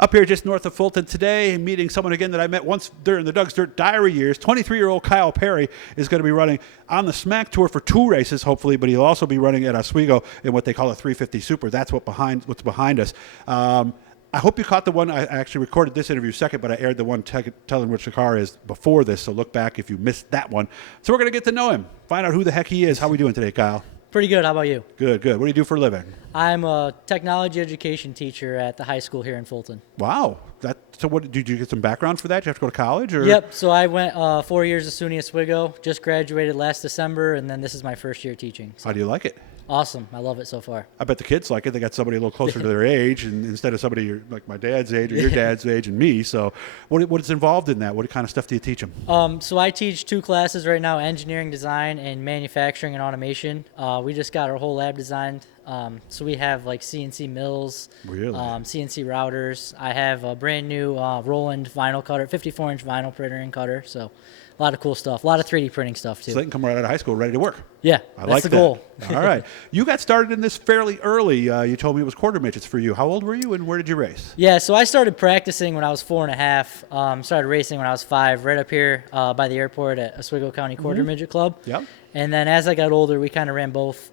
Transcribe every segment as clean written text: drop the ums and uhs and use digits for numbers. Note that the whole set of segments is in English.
Up here just north of Fulton today, meeting someone again that I met once during the Doug's Dirt Diary years. 23-year-old Kyle Perry is going to be running on the SMAC Tour for 2 races, hopefully, but he'll also be running at Oswego in what they call a 350 Super. That's what's behind us. I hope you caught the one. I actually recorded this interview second, but I aired the one telling which the car is before this, so look back if you missed that one. So we're going to get to know him, find out who the heck he is. How are we doing today, Kyle? Pretty good. How about you? Good. What do you do for a living? I'm a technology education teacher at the high school here in Fulton. Wow. So what, did you get some background for that? Did you have to go to college? Or? Yep. So I went 4 years at SUNY Oswego, just graduated last December, and then this is my first year teaching. So. How do you like it? Awesome. I love it so far. I bet the kids like it. They got somebody a little closer to their age, and instead of somebody like my dad's age or your dad's age and me. So what is involved in that? What kind of stuff do you teach them? So I teach 2 classes right now, engineering design and manufacturing and automation. We just got our whole lab designed. So we have like CNC mills, really? CNC routers. I have a brand new Roland vinyl cutter, 54-inch vinyl printer and cutter. So a lot of cool stuff, a lot of 3D printing stuff too. So they can come right out of high school ready to work. Yeah, that's the goal. All right. You got started in this fairly early. You told me it was quarter midgets for you. How old were you and where did you race? Yeah, so I started practicing when I was 4.5. Started racing when I was 5, right up here by the airport at Oswego County Quarter Midget Club. Yep. And then as I got older, we kind of ran both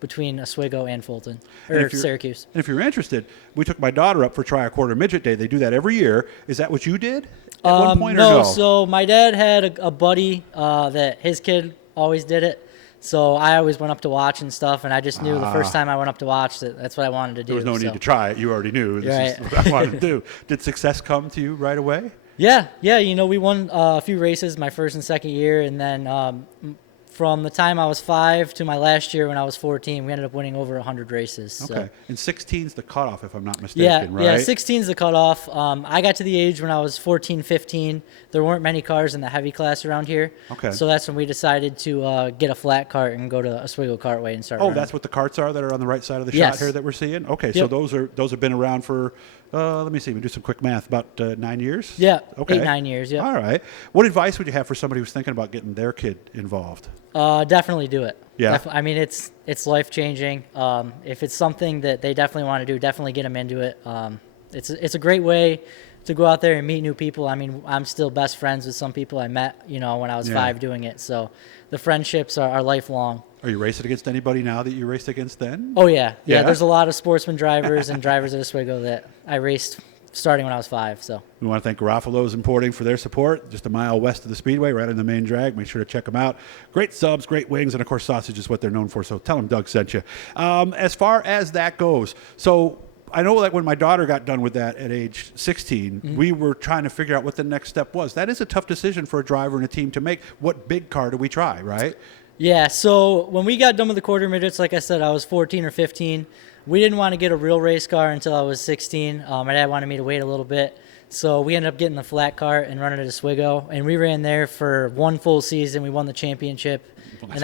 between Oswego and Fulton, or Syracuse. And if you're interested, we took my daughter up for Try a Quarter Midget Day. They do that every year. Is that what you did at one point or no? No, so my dad had a buddy that his kid always did it. So I always went up to watch and stuff, and I just knew the first time I went up to watch that that's what I wanted to do. There was no need to try it. You already knew this is what I wanted to do. Did success come to you right away? Yeah. We won a few races my first and second year, and then from the time I was 5 to my last year when I was 14, we ended up winning over 100 races. So. Okay. And 16's the cutoff, if I'm not mistaken, right? Yeah, 16's the cutoff. I got to the age when I was 14, 15. There weren't many cars in the heavy class around here. Okay. So that's when we decided to get a flat cart and go to Oswego Cartway and start running. That's what the carts are that are on the right side of the Yes. shot here that we're seeing? Okay, Yep. so those have been around for, let me see, we do some quick math, about 9 years? Yeah, okay. 8-9 years, yeah. All right. What advice would you have for somebody who's thinking about getting their kid involved? Definitely do it. Yeah. I mean, it's life-changing. If it's something that they definitely want to do, definitely get them into it. It's a great way to go out there and meet new people. I mean, I'm still best friends with some people I met, when I was 5 doing it. So the friendships are lifelong. Are you racing against anybody now that you raced against then? Oh, yeah. Yeah, there's a lot of sportsman drivers and drivers at Oswego that I raced starting when I was 5. So we want to thank Garofalo's Importing for their support. Just a mile west of the Speedway, right in the main drag. Make sure to check them out. Great subs, great wings, and of course sausage is what they're known for. So tell them Doug sent you. As far as that goes, so I know that when my daughter got done with that at age 16, we were trying to figure out what the next step was. That is a tough decision for a driver and a team to make. What big car do we try, right? Yeah, so when we got done with the quarter midgets, like I said, I was 14 or 15. We didn't want to get a real race car until I was 16. My dad wanted me to wait a little bit. So we ended up getting the flat cart and running at Oswego. And we ran there for 1 full season. We won the championship. Well, and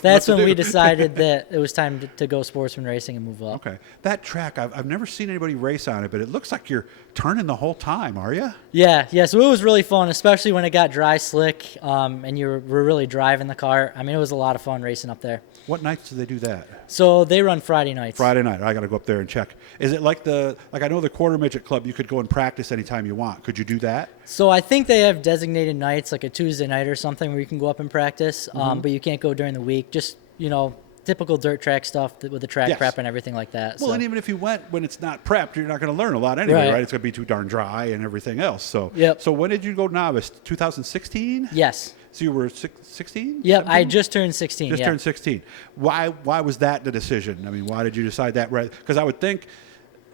that's when we decided that it was time to go sportsman racing and move up. Okay. That track, I've never seen anybody race on it, but it looks like you're turning the whole time, are you? Yeah. So it was really fun, especially when it got dry, slick, and you were really driving the car. I mean, it was a lot of fun racing up there. What nights do they do that? So they run Friday nights. Friday night. I got to go up there and check. Is it like I know the Quarter Midget Club, you could go and practice anytime you want. Could you do that? So I think they have designated nights, like a Tuesday night or something, where you can go up and practice, but you can't go during the week. Just, typical dirt track stuff with the track prep and everything like that. Well, and even if you went when it's not prepped, you're not going to learn a lot anyway, right? It's going to be too darn dry and everything else. So, So when did you go novice? 2016? Yes. So you were 16? Yep, I just turned 16. Just turned 16. Why was that the decision? I mean, why did you decide that? Because I would think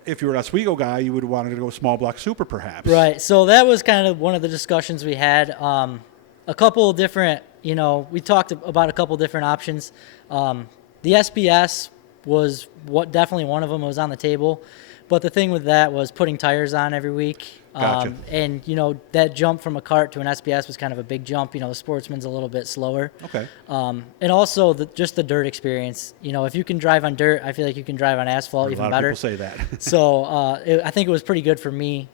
if you were an Oswego guy, you would have wanted to go small block super perhaps. Right. So that was kind of one of the discussions we had. A couple of different, we talked about a couple of different options. The SBS was definitely one of them was on the table. But the thing with that was putting tires on every week. Gotcha. And, that jump from a kart to an SBS was kind of a big jump. The Sportsman's a little bit slower. Okay. And also just the dirt experience. If you can drive on dirt, I feel like you can drive on asphalt even better. A lot of people say that. So I think it was pretty good for me,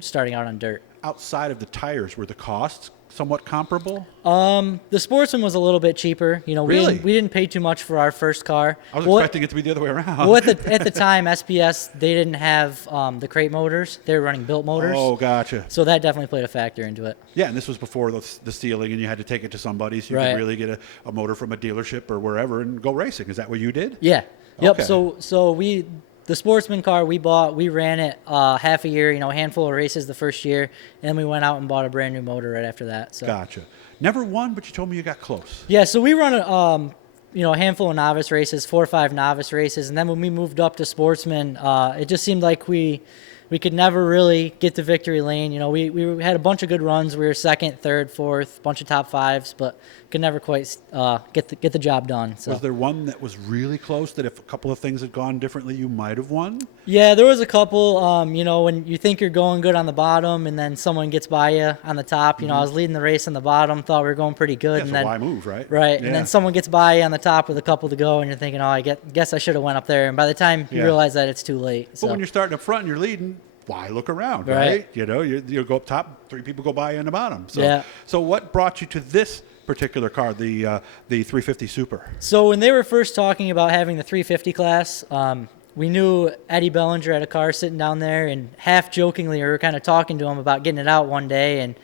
starting out on dirt. Outside of the tires, were the costs somewhat comparable? The Sportsman was a little bit cheaper. You know, Really? we didn't pay too much for our first car. I was expecting it to be the other way around. Well, at the time, SPS, they didn't have the crate motors. They were running built motors. Oh, gotcha. So that definitely played a factor into it. Yeah, and this was before the stealing, and you had to take it to somebody so you Right. could really get a motor from a dealership or wherever and go racing. Is that what you did? Yeah. Yep. Okay. So the Sportsman car we bought, we ran it half a year, you know, a handful of races the first year, and then we went out and bought a brand new motor right after that. So. Gotcha. Never won, but you told me you got close. Yeah, so we run a handful of novice races, 4 or 5 novice races, and then when we moved up to Sportsman, it just seemed like we could never really get to victory lane. You know, we had a bunch of good runs. We were second, third, fourth, bunch of top 5s, but could never quite get the job done. So. Was there one that was really close that if a couple of things had gone differently, you might have won? Yeah, there was a couple. You know, when you think you're going good on the bottom and then someone gets by you on the top. You know, I was leading the race on the bottom, thought we were going pretty good. Yeah, and so then, why move, right? Right, Yeah. and then someone gets by you on the top with a couple to go, and you're thinking, oh, I guess I should have went up there. And by the time you Yeah. realize that, it's too late. But So. when you're starting up front and you're leading, why look around, right? Right. You know, you go up top, 3 people go by you on the bottom. So, Yeah. So what brought you to this particular car, the 350 Super? So when they were first talking about having the 350 class, we knew Eddie Bellinger had a car sitting down there, and half jokingly we were kind of talking to him about getting it out one day. And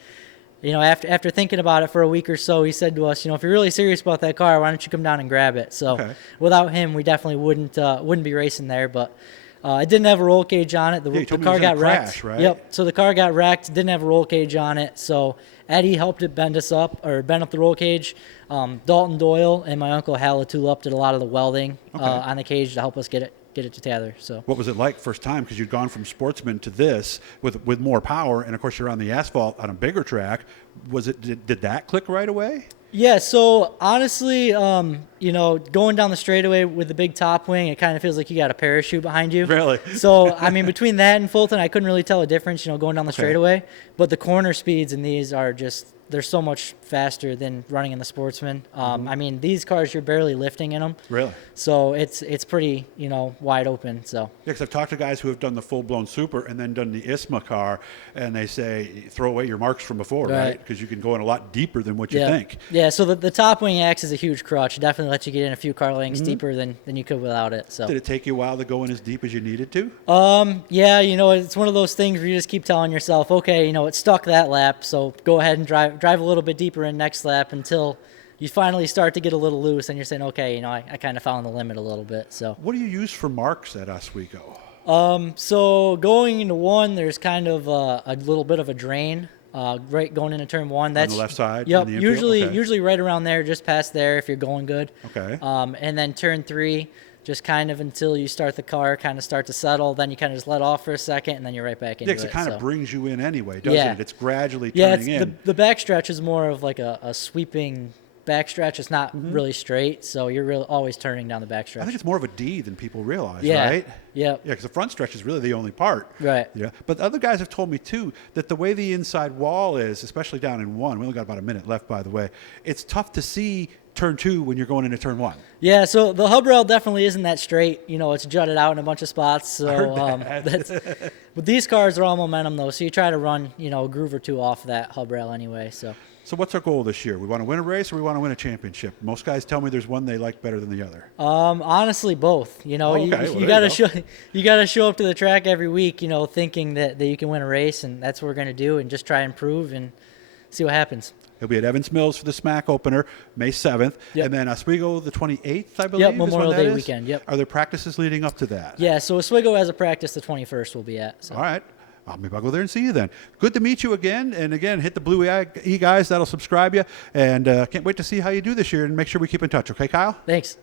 you know, after thinking about it for a week or so, he said to us, you know, if you're really serious about that car, why don't you come down and grab it? So Okay. without him, we definitely wouldn't be racing there. But it didn't have a roll cage on it. you The told me it car was in a got wrecked. crash, right? Yep. So the car got wrecked. Didn't have a roll cage on it. So Eddie helped it bend up the roll cage. Dalton Doyle and my uncle Halatulla did a lot of the welding on the cage to help us get it together. So. What was it like first time? Because you'd gone from Sportsman to this with more power, and of course you're on the asphalt on a bigger track. Did that click right away? Yeah, so honestly, you know, going down the straightaway with the big top wing, it kind of feels like you got a parachute behind you. Really? So, I mean, between that and Fulton, I couldn't really tell a difference, you know, going down the straightaway. But the corner speeds in these are just, they're so much faster than running in the Sportsman. I mean, these cars, you're barely lifting in them. Really? So it's pretty, you know, wide open. So. Yeah, because I've talked to guys who have done the full-blown Super and then done the ISMA car, and they say throw away your marks from before, right? Because you can go in a lot deeper than what you think. Yeah, so the top wing acts as a huge crutch. It definitely lets you get in a few car lengths deeper than you could without it. So. Did it take you a while to go in as deep as you needed to? Yeah, you know, it's one of those things where you just keep telling yourself, okay, you know, it stuck that lap, so go ahead and drive a little bit deeper in next lap until you finally start to get a little loose, and you're saying, okay, you know, I kind of found the limit a little bit. So. What do you use for marks at Oswego? So going into one, there's kind of a little bit of a drain. Right going into turn 1. That's on the left side? Yep. in the infield? Usually right around there, just past there if you're going good. Okay. And then turn 3, just kind of until you start the car, kind of start to settle. Then you kind of just let off for a second, and then you're right back into Yeah, because it. it kind of so. brings you in anyway, doesn't Yeah. it? It's gradually Yeah, turning in. the backstretch is more of like a sweeping backstretch. It's not really straight, so you're really always turning down the backstretch. I think it's more of a D than people realize, Yeah. right? Yep. Yeah, because the front stretch is really the only part. Right. Yeah. But other guys have told me, too, that the way the inside wall is, especially down in 1, we only got about a minute left, by the way, it's tough to see turn 2 when you're going into turn 1. Yeah, so the hub rail definitely isn't that straight. You know, it's jutted out in a bunch of spots. So, heard that. but these cars are all momentum, though, so you try to run, you know, a groove or two off that hub rail anyway. So what's our goal this year? We want to win a race or we want to win a championship? Most guys tell me there's one they like better than the other. Honestly, both. You know, Okay, well, you there gotta you gotta show up to the track every week, you know, thinking that you can win a race, and that's what we're gonna do, and just try and improve and see what happens. He'll be at Evans Mills for the SMAC opener, May 7th. Yep. And then Oswego the 28th, I believe. Yep, is when Memorial that Day is? weekend, yep. Are there practices leading up to that? Yeah, so Oswego has a practice the 21st we'll be at. So. All right. Maybe I'll go there and see you then. Good to meet you again. And again, hit the blue E guys. That'll subscribe you. And can't wait to see how you do this year and make sure we keep in touch. Okay, Kyle? Thanks.